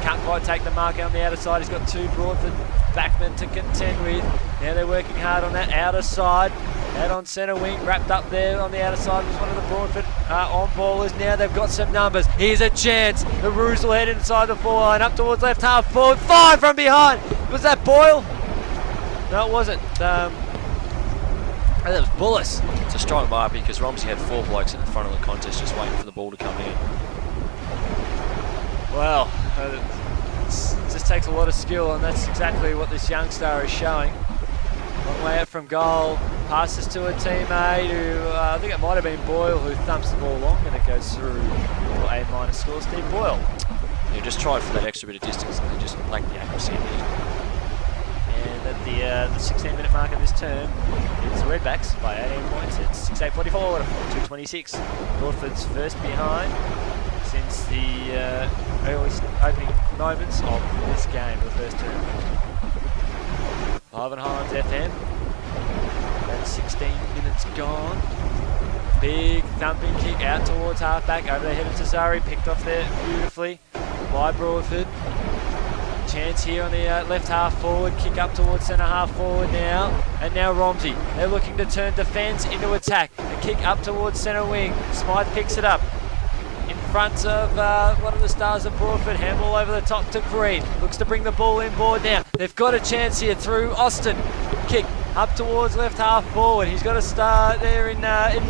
Can't quite take the mark on the outer side. He's got two Broadford backmen to contend with. Now they're working hard on that outer side. Out on centre wing, wrapped up there on the outer side was one of the Broadford on-ballers. Now they've got some numbers. Here's a chance. The Roos will head inside the forward line, up towards left half forward. Five from behind. Was that Boyle? No, it wasn't. That was Bullis. It's a strong mark because Romsey had 4 blokes at the front of the contest just waiting for the ball to come in. Well, it just takes a lot of skill, and that's exactly what this young star is showing. Long way out from goal. Passes to a teammate who, I think it might have been Boyle, who thumps the ball long, and it goes through for A- score. Steve Boyle. Yeah, just tried for that extra bit of distance and they just lacked the accuracy at the end. And at the 16-minute mark of this term, it's the Redbacks by 18 points. It's 6-8-44 to 2-26. Broadford's first behind since the early opening moments of this game, the first term. Live on Highlands FM. About 16 minutes gone. Big thumping kick out towards halfback. Over the head of Tazari. Picked off there beautifully by Broadford. Chance here on the left half forward. Kick up towards centre half forward now. And now Romsey. They're looking to turn defence into attack. A kick up towards centre wing. Smythe picks it up. In front of one of the stars of Broadford. Handball over the top to Creed. Looks to bring the ball inboard now. They've got a chance here through Austin. Kick up towards left half forward. He's got a start there in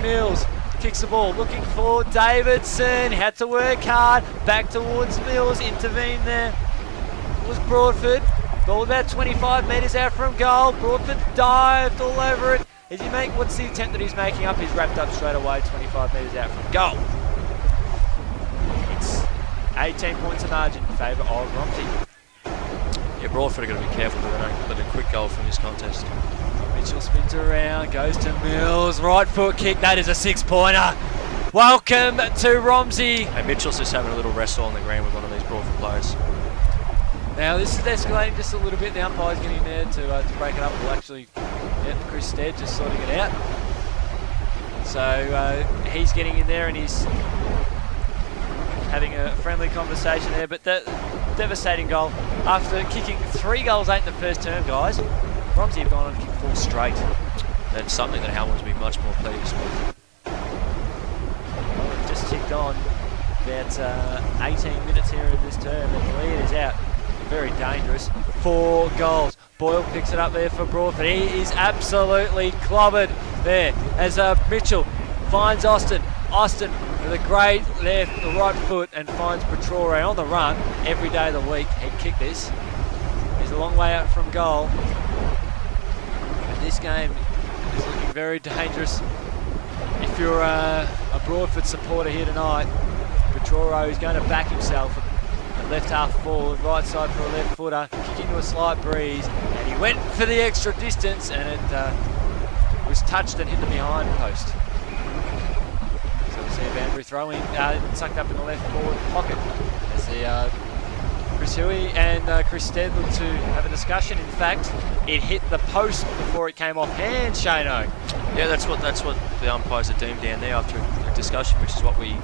Mills. Kicks the ball. Looking for Davidson. Had to work hard. Back towards Mills. Intervened there. It was Broadford. Ball about 25 metres out from goal. Broadford dived all over it. What's the attempt that he's making up? He's wrapped up straight away 25 metres out from goal. 18 points of margin in favour of Romsey. Yeah, Broadford are going to be careful that they don't let a quick goal from this contest. Mitchell spins around, goes to Mills, right foot kick, that is a 6-pointer. Welcome to Romsey. And Mitchell's just having a little wrestle on the ground with one of these Broadford players. Now this is escalating just a little bit. The umpire's getting there to break it up. We'll actually get Chris Stead just sorting it out. So he's getting in there and he's having a friendly conversation there, but the devastating goal after kicking 3 goals 8 in the first term, guys. Romsey have gone on to kick 4 straight. That's something that Hamlin's been much more pleased with. Well, we've just ticked on about 18 minutes here in this term, and the lead is out. Very dangerous. 4 goals. Boyle picks it up there for Broadford. He is absolutely clobbered there as Mitchell finds Austin. Austin with a great left, the right foot, and finds Petrore on the run every day of the week. He'd kick this. He's a long way out from goal. And this game is looking very dangerous. If you're a Broadford supporter here tonight, Petrore is going to back himself at left half forward, right side for a left footer, kicking to a slight breeze, and he went for the extra distance, and it was touched and hit the behind post. See Andrew throwing, sucked up in the left forward pocket as the Chris Huey and Chris Stead look to have a discussion. In fact, it hit the post before it came off hand, Shano. Yeah, that's what the umpires are deemed down there after a discussion, which is what we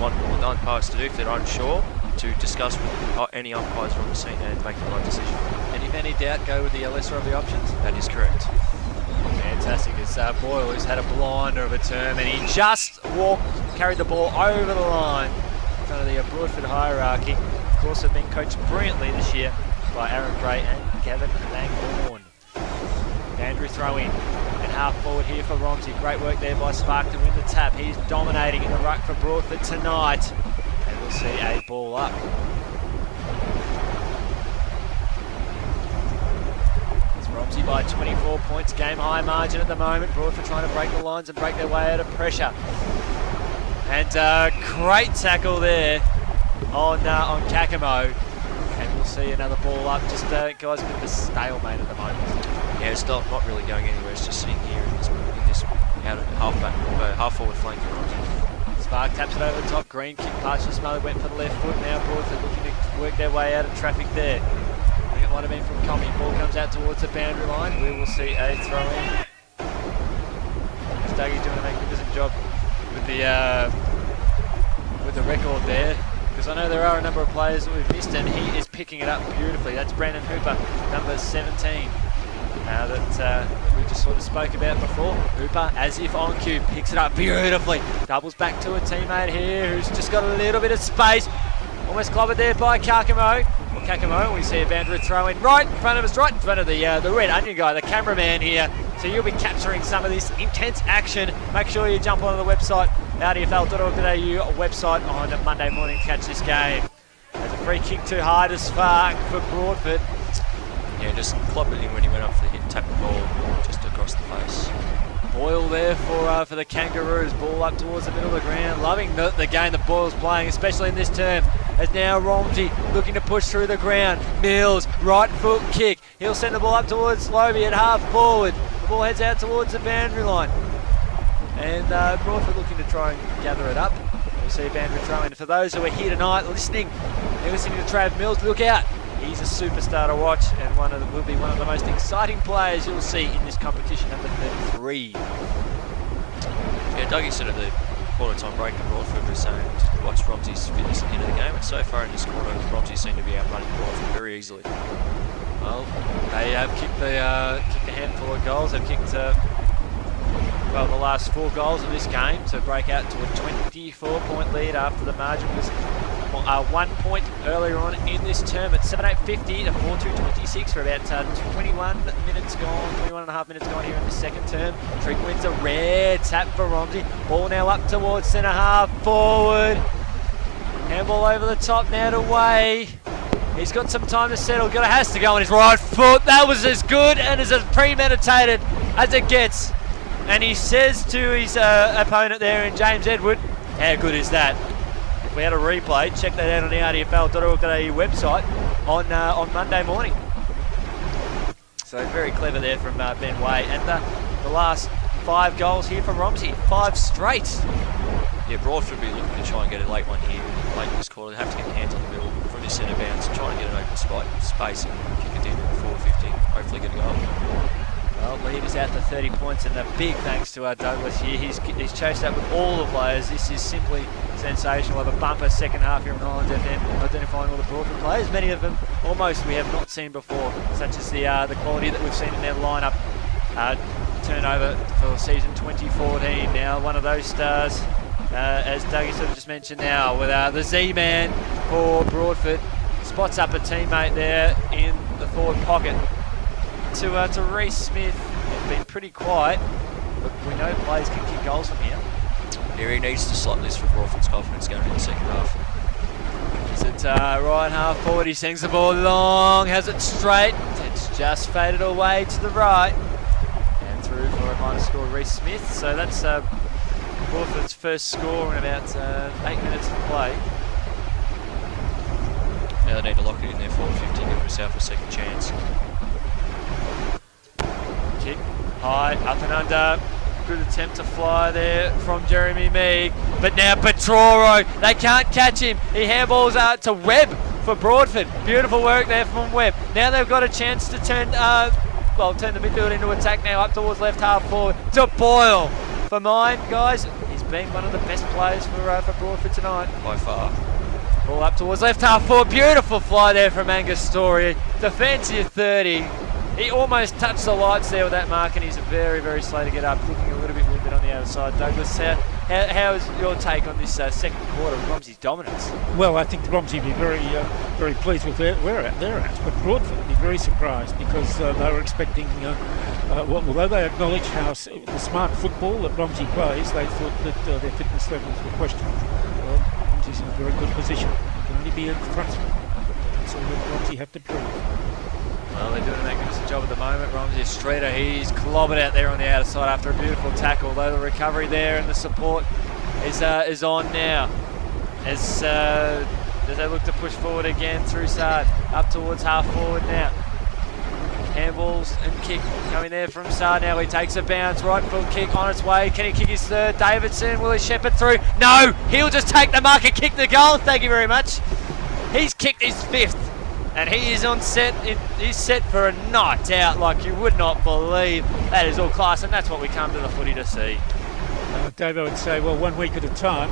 want the umpires to do if they're unsure, to discuss with any umpires from the scene and make the right decision. And if any doubt, go with the lesser of the options. That is correct. Fantastic. It's Boyle who's had a blinder of a term, and he just carried the ball over the line in front of the Broadford hierarchy. Of course, have been coached brilliantly this year by Aaron Gray and Gavin Langbourne. Andrew throw in and half forward here for Romsey. Great work there by Spark to win the tap. He's dominating in the ruck for Broadford tonight. And we'll see a ball up. Romsey by 24 points, game high margin at the moment. Broadford trying to break the lines and break their way out of pressure. And great tackle there on Kakamo. And we'll see another ball up. Just guys, a bit of a stalemate at the moment. Yeah, it's not really going anywhere. It's just sitting here in this out of half forward flank for Romsey. Spark taps it over the top. Green kick past the smother, went for the left foot. Now Broadford looking to work their way out of traffic there. I think it might have been from Comey. Ball comes out towards the boundary line. We will see a throw in. Dougie's doing a magnificent job with the record there, because I know there are a number of players that we've missed, and he is picking it up beautifully. That's Brandon Hooper, number 17, that we just sort of spoke about before. Hooper, as if on cue, picks it up beautifully. Doubles back to a teammate here who's just got a little bit of space. Almost clobbered there by Kakamo. Kakamo, we see a boundary throw in right in front of us, right in front of the Red Onion guy, the cameraman here. So you'll be capturing some of this intense action. Make sure you jump onto the website, rdfl.org.au website on Monday morning to catch this game. There's a free kick too high to Spark for Broadford. Yeah, just clobbed it in when he went up for the hit, tapped the ball just across the face. Boyle there for the Kangaroos. Ball up towards the middle of the ground. Loving the game that Boyle's playing, especially in this term. As now Romsey looking to push through the ground. Mills, right foot kick. He'll send the ball up towards Slobey at half forward. The ball heads out towards the boundary line. And Broadford looking to try and gather it up. We'll see a boundary throw in. For those who are here tonight listening to Trav Mills, look out. He's a superstar to watch, and will be one of the most exciting players you'll see in this competition, number 33. Yeah, Dougie said at the quarter-time break that Broadford was saying to watch Romsey's fitness at the end of the game, and so far in this quarter, Romsey seemed to be outrunning Broadford very easily. Well, they have kicked a handful of goals. They've kicked the last 4 goals of this game to break out to a 24-point lead after the margin was 1 point earlier on in this term at 7:8:50 to 4:2:26 for about 21 minutes gone, 21 and a half minutes gone here in the second term. Trigg wins a rare tap for Romsey. Ball now up towards centre half forward. Handball over the top now to Way. He's got some time to settle. Has to go on his right foot. That was as good and as premeditated as it gets. And he says to his opponent there in James Edward, how good is that? If we had a replay, check that out on the rdfl.org.au website on Monday morning. So very clever there from Ben Way. And the last 5 goals here from Romsey, 5 straight. Yeah, Broadford will be looking to try and get a late one here, late in this quarter. They have to get their hands on the middle from this centre bounce, try and get an open space and kick it down to the forward 50. Hopefully get a goal. Well, lead is out to 30 points, and a big thanks to Douglas here. He's chased up with all the players. This is simply sensational. We'll have a bumper second half here in Highlands FM, identifying all the Broadford players. Many of them almost we have not seen before, such as the quality that we've seen in their lineup. Turnover for season 2014. Now one of those stars, as Dougie sort of just mentioned now, with the Z-man for Broadford. Spots up a teammate there in the forward pocket. To Reece Smith, he's been pretty quiet, but we know players can kick goals from here. Yeah, he needs to slot this for Broadford's confidence going into the second half. Is it right half forward? He sends the ball long, has it straight. It's just faded away to the right. And through for a minus score, Reece Smith. So that's Broadford's first score in about 8 minutes of play. Now they need to lock it in there, 450, give themselves a second chance. Kick high, up and under. Good attempt to fly there from Jeremy Mead. But now Petroro, they can't catch him. He handballs out to Webb for Broadford. Beautiful work there from Webb. Now they've got a chance to turn the midfield into attack now up towards left half forward to Boyle. For mine, guys, he's been one of the best players for Broadford tonight. By far. Ball up towards left half forward. Beautiful fly there from Angus Story. Defensive 30. He almost touched the lights there with that mark, and he's very, very slow to get up, looking a little bit winded on the outer side. Douglas, how is your take on this second quarter of Romsey's dominance? Well, I think Romsey will be very pleased with where they're at, but Broadford will be very surprised because they were expecting, although they acknowledge how the smart football that Romsey plays, they thought that their fitness levels were questioned. Well, Romsey's in a very good position. It can only be in front. That's all that Romsey have to prove. Well, they're doing a magnificent job at the moment. Romsey Streeter, he's clobbered out there on the outer side after a beautiful tackle, though the recovery there and the support is on now. As they look to push forward again through Sard, up towards half forward now. Handballs and kick coming there from Sard now. He takes a bounce, right foot kick on its way. Can he kick his third? Davidson, will he shepherd through? No, he'll just take the mark and kick the goal. Thank you very much. He's kicked his fifth, and he is on set. He's set for a night out like you would not believe. That is all class, and that's what we come to the footy to see. David would say, well, 1 week at a time,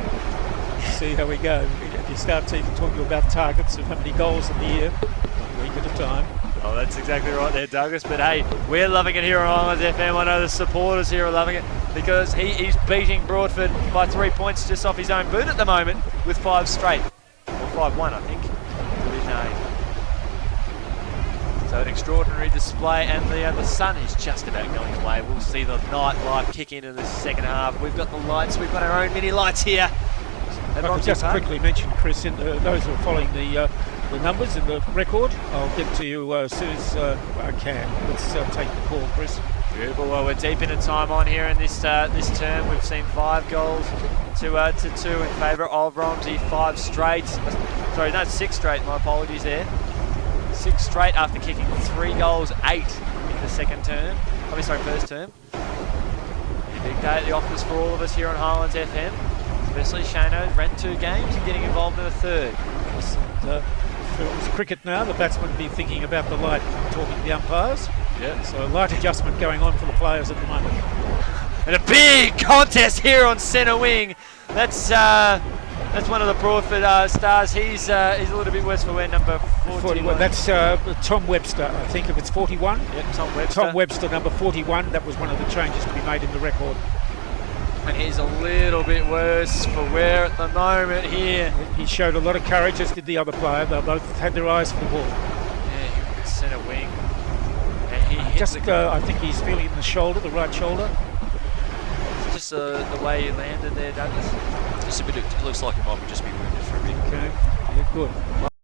see how we go. If you start talking about targets of how many goals in the year, 1 week at a time. Oh, that's exactly right there, Douglas. But hey, we're loving it here on Highlands FM. I know the supporters here are loving it because he's beating Broadford by 3 points just off his own boot at the moment with 5 straight. Or 5-1, I think, to his name. So an extraordinary display, and the sun is just about going away. We'll see the night light kick in the second half. We've got the lights. We've got our own mini lights here. I could just quickly mention, Chris, those who are following the numbers and the record, I'll get to you as soon as I can. Let's take the call, Chris. Beautiful. Well, we're deep into time on here in this term. We've seen 5 goals to 2 in favour of Romsey. 5 straight. Sorry, no, 6 straight. My apologies there. 6 straight after kicking 3 goals, 8 in the second term. First term. A big day at the office for all of us here on Highlands FM. Especially Shano's ran 2 games and getting involved in a third. Yes, and, if it was cricket now, the batsmen would be thinking about the light and talking to the umpires. Yeah. So a light adjustment going on for the players at the moment. And a big contest here on centre wing. That's one of the Broadford stars. He's a little bit worse for wear, number 41. That's Tom Webster, I think, if it's 41. Yep, Tom Webster. Tom Webster, number 41. That was one of the changes to be made in the record. And he's a little bit worse for wear at the moment here. He showed a lot of courage, as did the other player. They both had their eyes for the ball. Yeah, he was centre wing. And he hit I think he's feeling in the shoulder, the right shoulder. just the way he landed there, Douglas. Just a bit. It looks like he might be just be wounded for a bit. Okay, yeah, good.